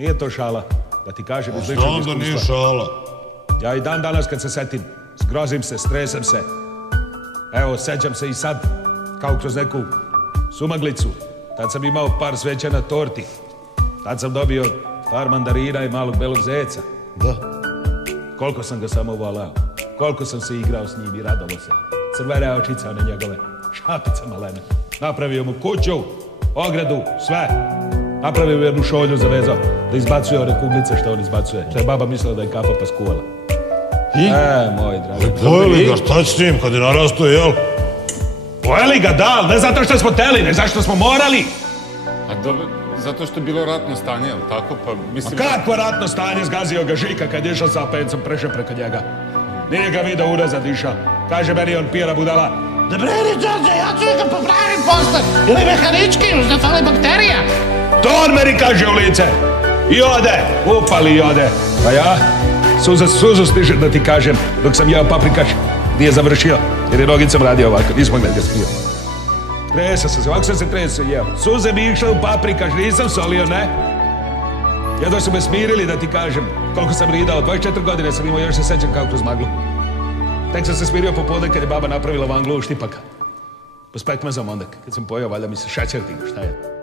Nije to šala, da ti kažem iz ličnog iskustva. Znam da nije šala. Ja i dan danas kad se setim, zgrozim se, stresem se. Evo, sećam se i sad, kao kroz neku sumaglicu. Tad sam imao par sveća na torti. Tad sam dobio par mandarina i malog belog zeca. Da. Koliko sam ga samo volao. Koliko sam se igrao s njim i radovo se. Crvene očice, one njegove. Šapice malene. Napravio mu kuću, ogradu, sve. Napravio mu jednu šolju, zavezao da izbacuje one kuglice što on izbacuje. Što je baba mislila da je kafa pa skuvala. Moj dragi. Pojeli ga, šta će s njim kad je narasto, jel? Pojeli ga, da, ali ne zato što smo teli, ne zato što smo morali. A dobro, zato što je bilo ratno stanje, jel tako? Pa mislim... Ma kakvo ratno stanje, zgazio ga Žika kad je išao sa pencom, prešao preko njega. Nije ga vidio unazad išao. Kaže meni on pijena budala. Da breni, Đorđe, ja ću ga popravim posle. Ili mehanički, još da fali bakterija. To on meni kaže u lice. I ode, upali i ode. Pa ja, suzu stižem da ti kažem, dok sam jeo paprikaš, gdje je završio. Jer je nogicom radio ovako, nismo gledali ga spio. Tresao sam se, ovako sam se tresao i jeo. Suze mi išle u paprikaš, nisam solio, ne? Jedno su me smirili da ti kažem koliko sam ridao, 24 godine sam imao, još se sećam kao kroz maglu. Tek sam se smirio popodne kad je baba napravila vanglu u štipaka. Pa s pekmezom onda, kad sam pojeo, valjda mi se šećer digao, šta je?